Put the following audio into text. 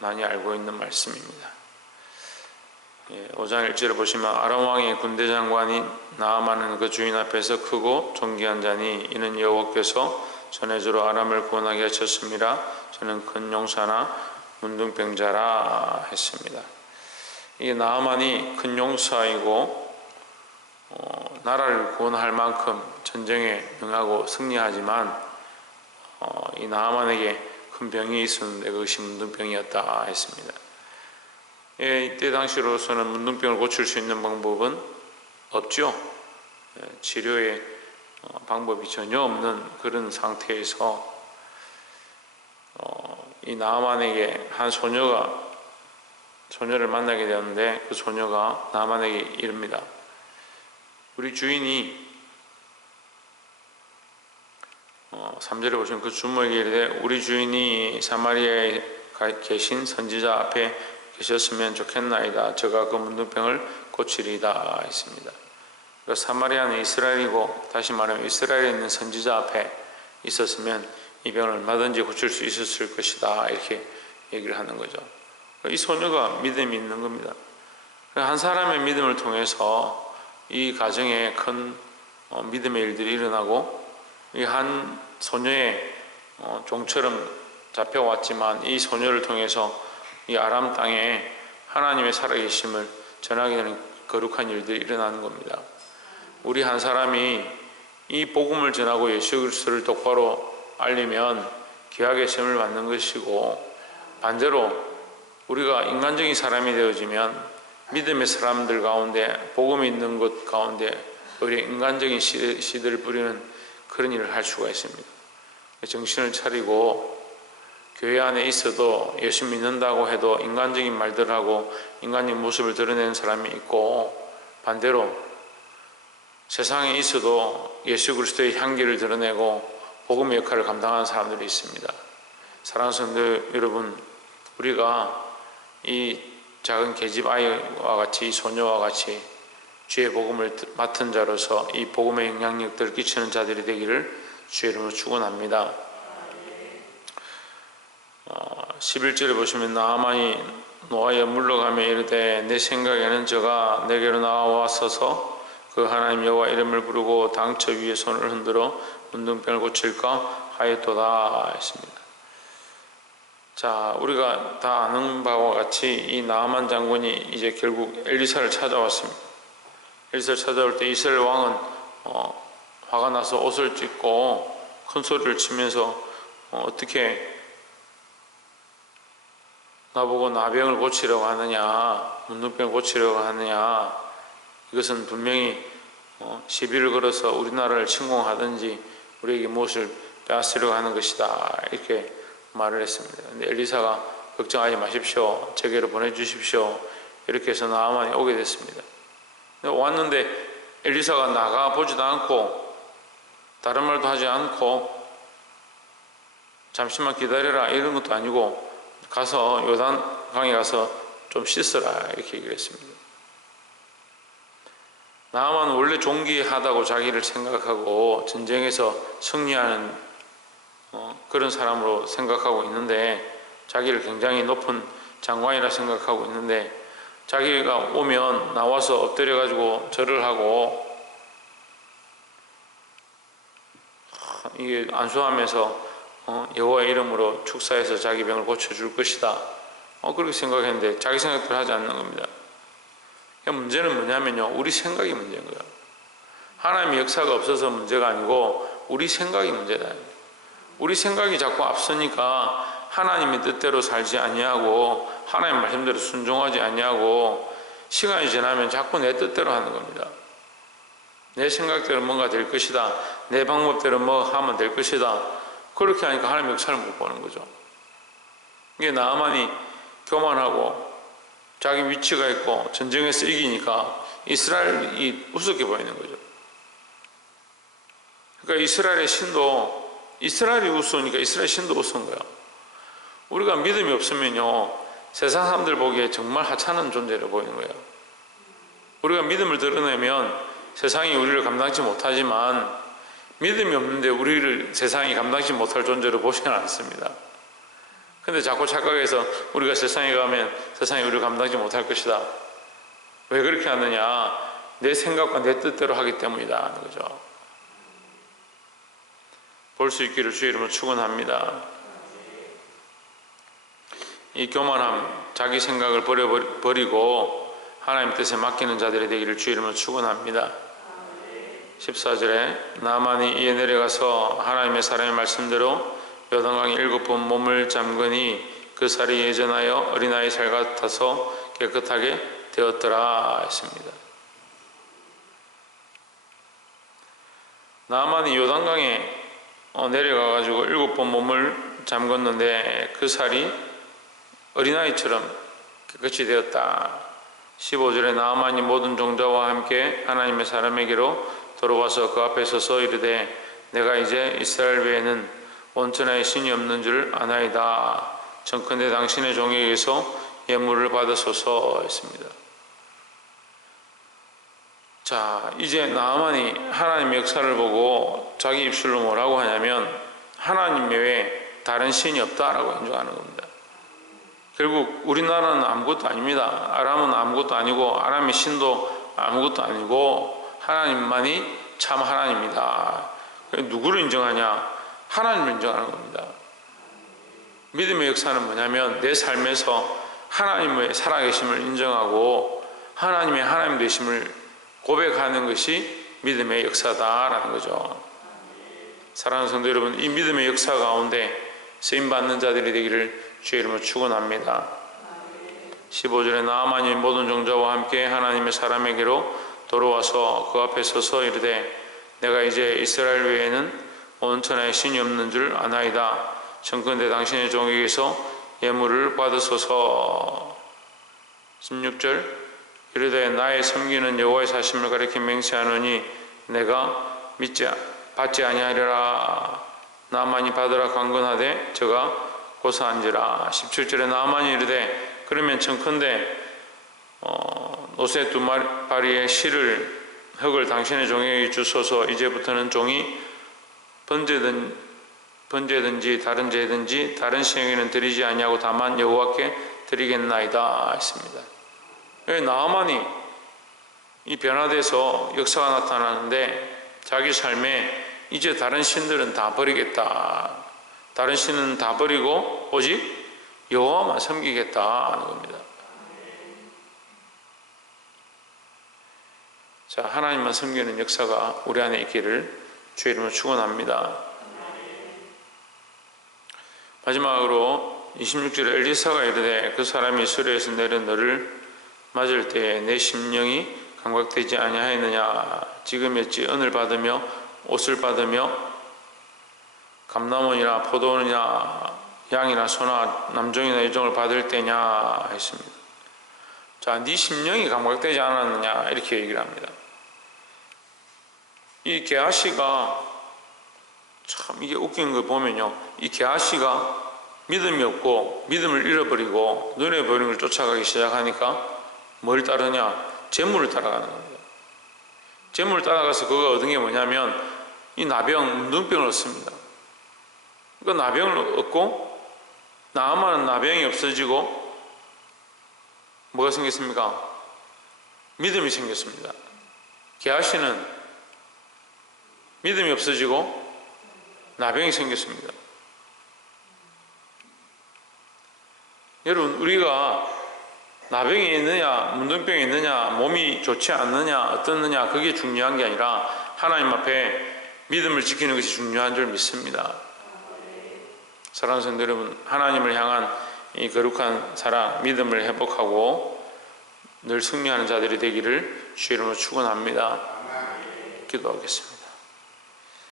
많이 알고 있는 말씀입니다. 5장 1절을 보시면 아람 왕의 군대 장관인 나아만은 그 주인 앞에서 크고 존귀한 자니 이는 여호와께서 전해주로 아람을 구원하게 하셨습니다. 저는 큰 용사나 문둥병자라 했습니다. 이 나아만이 큰 용사이고 나라를 구원할 만큼 전쟁에 능하고 승리하지만 이 나아만에게 큰 병이 있었는데 그것이 문둥병이었다 했습니다. 이때 당시로서는 문둥병을 고칠 수 있는 방법은 없죠. 치료의 방법이 전혀 없는 그런 상태에서 이 나아만에게 한 소녀를 만나게 되었는데 그 소녀가 나아만에게 이릅니다. 우리 주인이 3절에 보시면 그 주모에게 이르되 우리 주인이 사마리아에 계신 선지자 앞에 계셨으면 좋겠나이다. 저가 그 문둥병을 고치리이다 했습니다. 사마리아는 이스라엘이고 다시 말하면 이스라엘에 있는 선지자 앞에 있었으면 이 병을 얼마든지 고칠 수 있었을 것이다 이렇게 얘기를 하는 거죠. 이 소녀가 믿음이 있는 겁니다. 한 사람의 믿음을 통해서 이 가정에 큰 믿음의 일들이 일어나고 이 한 소녀의 종처럼 잡혀왔지만 이 소녀를 통해서 이 아람 땅에 하나님의 살아계심을 전하게 되는 거룩한 일들이 일어나는 겁니다. 우리 한 사람이 이 복음을 전하고 예수 그리스도를 똑바로 알리면 귀하게 시험을 받는 것이고 반대로 우리가 인간적인 사람이 되어지면 믿음의 사람들 가운데 복음이 있는 곳 가운데 우리 인간적인 씨들을 뿌리는 그런 일을 할 수가 있습니다. 정신을 차리고 교회 안에 있어도 예수 믿는다고 해도 인간적인 말들을 하고 인간적인 모습을 드러내는 사람이 있고 반대로 세상에 있어도 예수 그리스도의 향기를 드러내고 복음의 역할을 감당하는 사람들이 있습니다. 사랑하는 성도 여러분, 우리가 이 작은 계집 아이와 같이 이 소녀와 같이 주의 복음을 맡은 자로서 이 복음의 영향력들을 끼치는 자들이 되기를 주의 이름으로 축원합니다. 11절에 보시면 나아만이 노하여 물러가며 이르되 내 생각에는 저가 내게로 나와서서 그 하나님 여호와 이름을 부르고 당처 위에 손을 흔들어 문둥병을 고칠까 하였도다 했습니다. 자, 우리가 다 아는 바와 같이 이 나아만 장군이 이제 결국 엘리사를 찾아왔습니다. 엘리사를 찾아올 때 이스라엘 왕은 화가 나서 옷을 찢고 큰 소리를 치면서 어떻게 나보고 나병을 고치려고 하느냐, 문둥병을 고치려고 하느냐, 이것은 분명히 시비를 걸어서 우리나라를 침공하든지 우리에게 무엇을 빼앗으려고 하는 것이다 이렇게 말을 했습니다. 근데 엘리사가 걱정하지 마십시오, 제게로 보내주십시오 이렇게 해서 나아만이 오게 됐습니다. 왔는데 엘리사가 나가보지도 않고 다른 말도 하지 않고 잠시만 기다려라 이런 것도 아니고 가서 요단 강에 가서 좀 씻어라 이렇게 얘기를 했습니다. 나아만은 원래 존귀하다고 자기를 생각하고 전쟁에서 승리하는 그런 사람으로 생각하고 있는데 자기를 굉장히 높은 장관이라 생각하고 있는데 자기가 오면 나와서 엎드려 가지고 절을 하고 이게 안수하면서 여호와의 이름으로 축사해서 자기 병을 고쳐줄 것이다 그렇게 생각했는데 자기 생각대로 하지 않는 겁니다. 문제는 뭐냐면요, 우리 생각이 문제인 거예요. 하나님의 역사가 없어서 문제가 아니고 우리 생각이 문제다. 우리 생각이 자꾸 앞서니까 하나님의 뜻대로 살지 아니하고 하나님 말씀대로 순종하지 아니하고 시간이 지나면 자꾸 내 뜻대로 하는 겁니다. 내 생각대로 뭔가 될 것이다, 내 방법대로 뭐 하면 될 것이다, 그렇게 하니까 하나님의 역사를 못 보는 거죠. 이게 나아만이 교만하고 자기 위치가 있고 전쟁에서 이기니까 이스라엘이 우습게 보이는 거죠. 그러니까 이스라엘의 신도, 이스라엘이 우스우니까 이스라엘 신도 우스운 거야. 우리가 믿음이 없으면요 세상 사람들 보기에 정말 하찮은 존재로 보이는 거예요. 우리가 믿음을 드러내면 세상이 우리를 감당치 못하지만 믿음이 없는데 우리를 세상이 감당치 못할 존재로 보지는 않습니다. 근데 자꾸 착각해서 우리가 세상에 가면 세상이 우리를 감당하지 못할 것이다. 왜 그렇게 하느냐? 내 생각과 내 뜻대로 하기 때문이다 하는 거죠. 볼 수 있기를 주의 이름으로 축원합니다. 이 교만함, 자기 생각을 버리고 하나님 뜻에 맡기는 자들이 되기를 주의 이름으로 축원합니다. 14절에 나만이 이에 내려가서 하나님의 사람의 말씀대로 요단강에 7번 몸을 잠그니 그 살이 예전하여 어린아이 살 같아서 깨끗하게 되었더라 했습니다. 나만이 요단강에 내려가가지고 7번 몸을 잠궜는데 그 살이 어린아이처럼 깨끗이 되었다. 15절에 나만이 모든 종자와 함께 하나님의 사람에게로 돌아와서 그 앞에 서서 이르되 내가 이제 이스라엘 외에는 온천하에 신이 없는 줄 아나이다. 청컨대 당신의 종에게서 예물을 받으소서 했습니다. 자, 이제 나아만이 하나님의 역사를 보고 자기 입술로 뭐라고 하냐면 하나님 외에 다른 신이 없다라고 인정하는 겁니다. 결국 우리나라는 아무것도 아닙니다. 아람은 아무것도 아니고 아람의 신도 아무것도 아니고 하나님만이 참 하나님이다. 누구를 인정하냐? 하나님을 인정하는 겁니다. 믿음의 역사는 뭐냐면 내 삶에서 하나님의 살아계심을 인정하고 하나님의 하나님 되심을 고백하는 것이 믿음의 역사다라는 거죠. 사랑하는 성도 여러분, 이 믿음의 역사 가운데 쓰임받는 자들이 되기를 주의 이름으로 축원합니다. 15절에 나아만이 모든 종자와 함께 하나님의 사람에게로 돌아와서 그 앞에 서서 이르되 내가 이제 이스라엘 외에는 온 천하에 신이 없는 줄 아나이다. 청컨대 당신의 종에게서 예물을 받으소서. 16절 이르되 나의 섬기는 여호와의 사심을 가리켜 맹세하노니 내가 받지 아니하리라. 나만이 받으라 강건하되 저가 고사한지라. 17절에 나만이 이르되 그러면 청컨대 노새 2마리의 실을 흙을 당신의 종에게 주소서. 이제부터는 종이 번제든지 다른 제든지 다른 신에게는 드리지 아니하고 다만 여호와께 드리겠나이다 했습니다. 나아만이 이 변화돼서 역사가 나타나는데 자기 삶에 이제 다른 신들은 다 버리겠다. 다른 신은 다 버리고 오직 여호와만 섬기겠다 하는 겁니다. 자, 하나님만 섬기는 역사가 우리 안에 있기를 주의 이름으로 축원합니다. 마지막으로 26절에 엘리사가 이르되 그 사람이 수레에서 내려 너를 맞을 때에 내 심령이 감각되지 아니하였느냐. 지금 어찌 은을 받으며 옷을 받으며 감람원이나 포도원이나 양이나 소나 남종이나 여종을 받을 때냐 했습니다. 자, 네 심령이 감각되지 않았느냐 이렇게 얘기를 합니다. 이 게하시가 참 이게 웃긴 걸 보면요, 이 게하시가 믿음이 없고 믿음을 잃어버리고 눈에 보이는 걸 쫓아가기 시작하니까 뭘 따르냐? 재물을 따라가는 겁니다. 재물을 따라가서 그가 얻은 게 뭐냐면 이 나병, 눈병을 얻습니다. 그 나병을 얻고 나아만은 나병이 없어지고 뭐가 생겼습니까? 믿음이 생겼습니다. 게하시는 믿음이 없어지고 나병이 생겼습니다. 여러분, 우리가 나병이 있느냐 문둥병이 있느냐 몸이 좋지 않느냐 어떻느냐 그게 중요한 게 아니라 하나님 앞에 믿음을 지키는 것이 중요한 줄 믿습니다. 사랑하는 성도 여러분, 하나님을 향한 이 거룩한 사랑, 믿음을 회복하고 늘 승리하는 자들이 되기를 주의 이름으로 축원합니다. 기도하겠습니다.